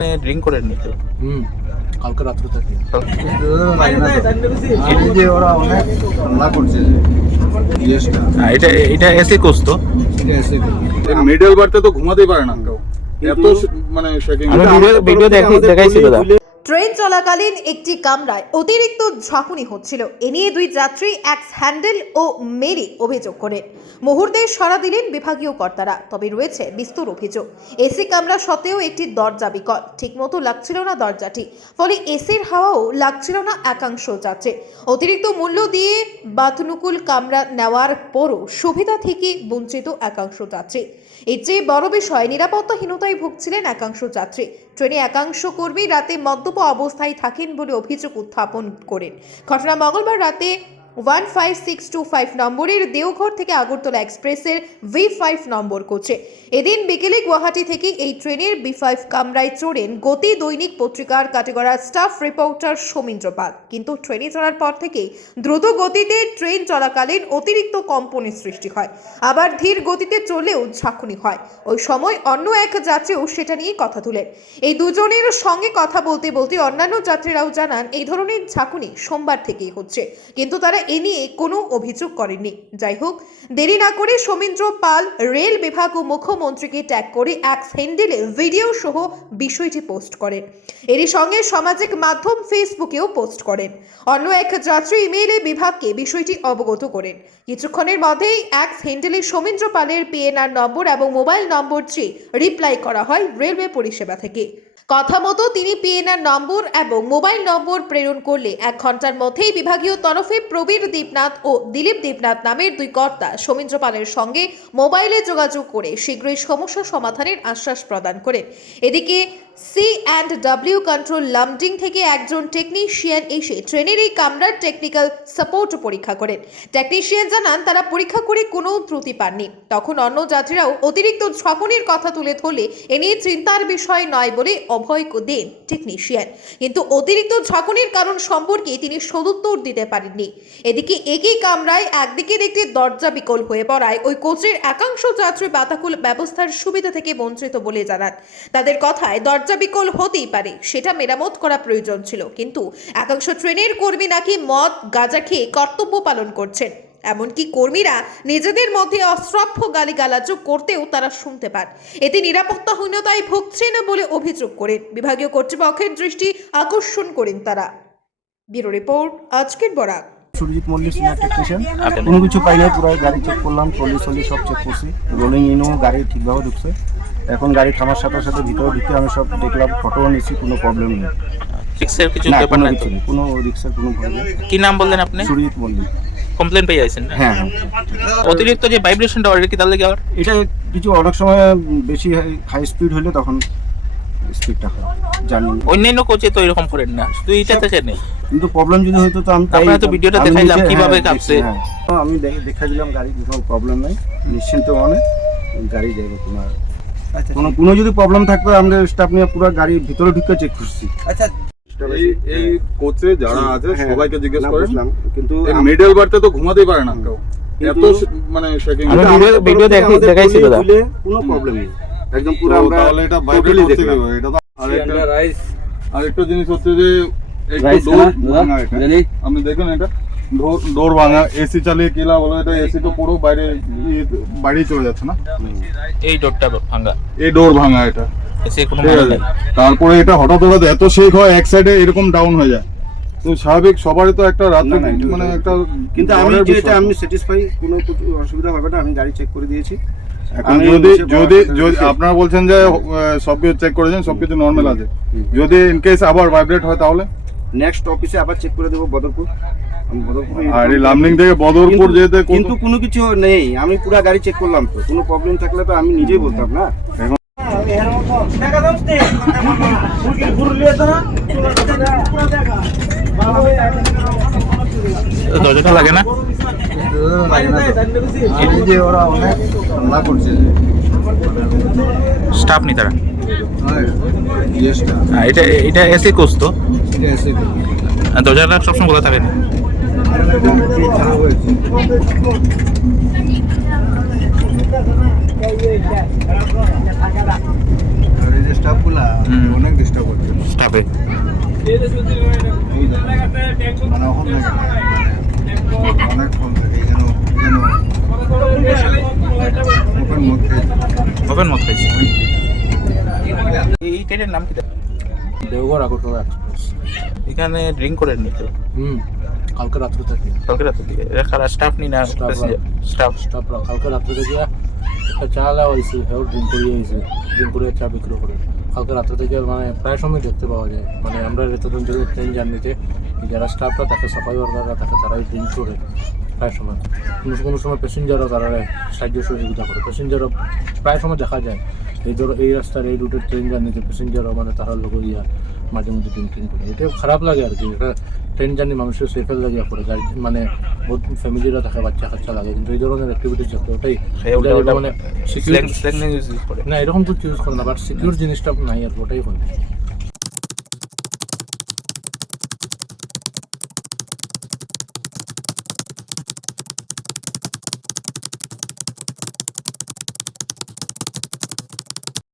Drink করেন নি তো? কালকে রাত্রে থেকে ওরা অনেক হামলা করছে। এটা এটা এসি কোচ তো? মিডল বারতে তো ঘুমাতেই পারে না কেউ, এত মানে ভিডিও দেখাইছিল। ট্রেন চলাকালীন একটি কামরায় অতিরিক্ত ঝাঁকুনি হচ্ছিল। এ নিয়ে দুই যাত্রী এক্স হ্যান্ডেল ও মেরি অভিযোগ করে মুহূর্তে সাড়া দিলেন বিভাগীয় কর্তারা। তবে রয়েছে বিস্তর অভিযোগ, এসি কামরা সত্ত্বেও একটি দরজা বিকল, ঠিকমতো লাগছিল না দরজাটি, ফলে এসির হাওয়াও লাগছিল না একাংশ যাত্রী। অতিরিক্ত মূল্য দিয়ে বাতানুকূল কামরা নেওয়ার পরও সুবিধা থেকে বঞ্চিত একাংশ যাত্রী। এর চেয়ে বড় বিষয়, নিরাপত্তাহীনতায় ভুগছিলেন একাংশ যাত্রী। ট্রেনে একাংশ কর্মী রাতে মদ্যপ অবস্থায় থাকেন বলে অভিযোগ উত্থাপন করেন। ঘটনা মঙ্গলবার রাতে 15625 নম্বরের দেওঘর থেকে আগরতলা এক্সপ্রেসের V5 নম্বর কোচে। এদিন বিকেলে গুয়াহাটি থেকে এই ট্রেনের B5 কামরায় চড়েন গতি দৈনিক পত্রিকার কাটিগড়া স্টাফ রিপোর্টার সৌমিন্দ্র পাল। কিন্তু ট্রেনে চড়ার পর থেকেই দ্রুত গতিতে ট্রেন চলাকালীন অতিরিক্ত কম্পনের সৃষ্টি হয়, আবার ধীর গতিতে চললেও ঝাঁকুনি হয়। ওই সময় অন্য এক যাত্রীও সেটা নিয়ে কথা তুলেন। এই দুজনের সঙ্গে কথা বলতে বলতে অন্যান্য যাত্রীরাও জানান এই ধরনের ঝাঁকুনি সোমবার থেকেই হচ্ছে, কিন্তু তারা এ নিয়ে কোনো অভিযোগ করেননি। যাই হোক, দেরি না করে সৌমিন্দ্র পাল রেল বিভাগ ও মুখ্যমন্ত্রীকে ট্যাগ করে এক্স হ্যান্ডেলে ভিডিও সহ বিষয়টি পোস্ট করেন। এরই সঙ্গে সামাজিক মাধ্যম ফেসবুকেও পোস্ট করেন। অন্য এক যাত্রী ইমেইলে বিভাগকে বিষয়টি অবগত করেন। কিছুক্ষণের মধ্যেই এক্স হ্যান্ডেলে সৌমিন্দ্র পালের PNR নম্বর এবং মোবাইল নম্বর চেয়ে রিপ্লাই করা হয় রেলওয়ে পরিষেবা থেকে। কথা মতো তিনি PNR নম্বর এবং মোবাইল নম্বর প্রেরণ করলে 1 ঘন্টার মধ্যেই বিভাগীয় তরফে প্রবীর দেবনাথ ও দিলীপ দেবনাথ নামের দুই কর্তা সৌমিন্দ্র পালের সঙ্গে মোবাইলে যোগাযোগ করে শীঘ্রই সমস্যা সমাধানের আশ্বাস প্রদান করেন। এদিকে C&W কন্ট্রোল লামডিং থেকে একজন টেকনিশিয়ান এসে ট্রেনের এই কামরার টেকনিক্যাল সাপোর্ট পরীক্ষা করেন। টেকনিশিয়ান জানান তারা পরীক্ষা করে কোনো ত্রুটি পাননি। তখন অন্য যাত্রীরাও অতিরিক্ত ঝাঁকুনির কথা তুলে ধরলে এ নিয়ে চিন্তার বিষয় নয় বলে অভয় দেন টেকনিশিয়ান, কিন্তু অতিরিক্ত ঝাঁকুনির কারণ সম্পর্কে তিনি সদুত্তর দিতে পারেননি। এদিকে একই কামরায় একদিকের একটি দরজা বিকল হয়ে পড়ায় ওই কোচের একাংশ যাত্রী বাতাকুল ব্যবস্থার সুবিধা থেকে বঞ্চিত বলে জানান। তাদের কথায় দরজা বিকল হতেই পারে, সেটা মেরামত করা প্রয়োজন ছিল, কিন্তু একাংশ ট্রেনের কর্মী নাকি মদ গাঁজা খেয়ে কর্তব্য পালন করছেন। এমনকি কর্মীরা নিজেদের মধ্যে অশ্রাব্য গালিগালাজও করতেও তারা শুনতে পান। এতে নিরাপত্তাহীনতায় ভুগছেন বলে অভিযোগ করেন। বিভাগীয় কর্তৃপক্ষের দৃষ্টি আকর্ষণ করেন তারা। ব্যুরো রিপোর্ট, আজকের বরাক। Surajit Mallick, senior technician. কোনো কিছু পাই না, পুরো গাড়ি চেক করলাম, ট্রলি সব চেক করছি, রোলিং ইনও গাড়ি ঠিকভাবে ঢুকছে। এখন গাড়ি থামার সাথে সাথে ভিতরে ঢুকে আমি সব দেখলাম, ফটোও নিয়েছি, কোনো প্রবলেম নেই। রিক্সের কিছু না, ব্যাপার কোনো নাই কিছু নেই, কোনো রিক্সের কোনো ভয় নেই। কি নাম বললেন আপনি? সুরজিৎ মল্লিক। কমপ্লেন পেয়ে আছেন? হ্যাঁ হ্যাঁ। অতিরিক্ত যে ভাইব্রেশনটা ওটা কি তাহলে কি আবার এটা কিছু অনেক সময় বেশি হাই স্পিড হলে তখন স্পিডটা হয়, জানি। অন্যান্য কোচে তো এরকম করেন না, শুধু এইটাতে নেই। কিন্তু প্রবলেম যদি হতো তো আমি আপনারা তো ভিডিওটা দেখাইলাম কিভাবে কাঁপছে। আমি দেখে দিলাম গাড়ি কোনো প্রবলেম নাই, নিশ্চিন্ত মনে গাড়ি যাবে। কোনো যদি প্রবলেম থাকতো আমরা স্টাফ নিয়ে পুরো গাড়ির ভিতরে ঢুকে চেক করছি। আচ্ছা, এই কোচে যারা আছে সবাইকে জিজ্ঞেস করেন, কিন্তু মিডল বারতে তো ঘুমাতেই পারে না কেউ, এত মানে শেকিং। ভিডিও দেখাইছিল, কোনো প্রবলেম নেই, একদম পুরো। তাহলে এটা ভাইব্রেট হচ্ছে কি? এটা তো আরেকটা জিনিস হচ্ছে যে একটু ডোর ভাঙা, এটা আপনি দেখুন, এটা ডোর ভাঙা। এসি চালিয়ে কিলা বলো, এটা এসি তো পুরো বাইরে চলে যাচ্ছে না, এই ডোরটা ভাঙা, এই ডোর ভাঙা এটা। এসি কোনো তারপরে এটা হঠাৎ এত শেক হয়, এক সাইডে এরকম ডাউন হয়ে যায়, তো স্বাভাবিক সবারই তো একটা রাত মানে একটা। কিন্তু আমি যেটা আমি স্যাটিসফাই, কোনো অসুবিধা হবে না, আমি গাড়ি চেক করে দিয়েছি। এখন যদি আপনারা বলছেন যে সবকিছু চেক করেছেন, সবকিছু নর্মাল আছে, যদি ইন কেস আবার ভাইব্রেট হয় তাহলে নেক্সট অফিসে আবার চেক করে দেবো, বদরপুর। আর এই লামডিং থেকে বদরপুর যেতে কিন্তু কোনো কিছু নেই, আমি পুরো গাড়ি চেক করলাম, তো কোনো প্রবলেম থাকলে তো আমি নিজেই বলতাম না। দরজাটা লাগে না, ওরা অনেক হামলা করছে স্টাফ নি তারা। এটা এটা এসি কোচ তো? দরজাটা সবসময় খোলা থাকে না। স্টাফগুলা অনেক ডিস্টার্ব করছে স্টাফে মানে এখন থাকে অনেক ফোন থাকে যেন যেন ওপেন মধ্যে ওপেন মত খাইছে এই ট্রেনের নাম কি দেওঘর আগরতলা এক্সপ্রেস। এখানে ড্রিঙ্ক করে নিতে কালকে রাত্রে থেকে কালকে রাতে দিকে এরা স্টাফ নি না স্টাফ স্টাফরা কালকে রাত্রে থেকে একটা চা দেওয়া হয়েছে, সেও ড্রিঙ্ক করিয়ে হয়েছে, ড্রিঙ্ক করে চা বিক্রি করে। কালকে রাত্রে থেকে মানে প্রায় সময় দেখতে পাওয়া যায়, মানে আমরা এতদিন ধরে ট্রেন জার্নিতে যারা স্টাফরা তাকে সাফাই ওয়ার্কাররা তাকে তারাই ড্রিঙ্ক করে প্রায় সময়। কোনো সময় প্যাসেঞ্জারও তারা সাহায্য সহযোগিতা করে। প্যাসেঞ্জারও প্রায় সময় দেখা যায় এই রাস্তার এই রুটের ট্রেন জার্নিতে প্যাসেঞ্জারও মানে তারা লোক ইয়া মাঝে মধ্যে ড্রিঙ্কিং করে। এটা খারাপ লাগে আর কি। এটা ট্রেন জার্নি মানুষের সেফের লাগিয়া করে গাড়ি মানে বহুত ফ্যামিলিরা থাকে, বাচ্চা কাচ্চা লাগে, কিন্তু এই ধরনের অ্যাক্টিভিটিস যাতে ওটাই মানে সিকিউর না এরকম তো চুজ করে না, বাট সিকিউর জিনিসটা নাই আর ওটাই হয়।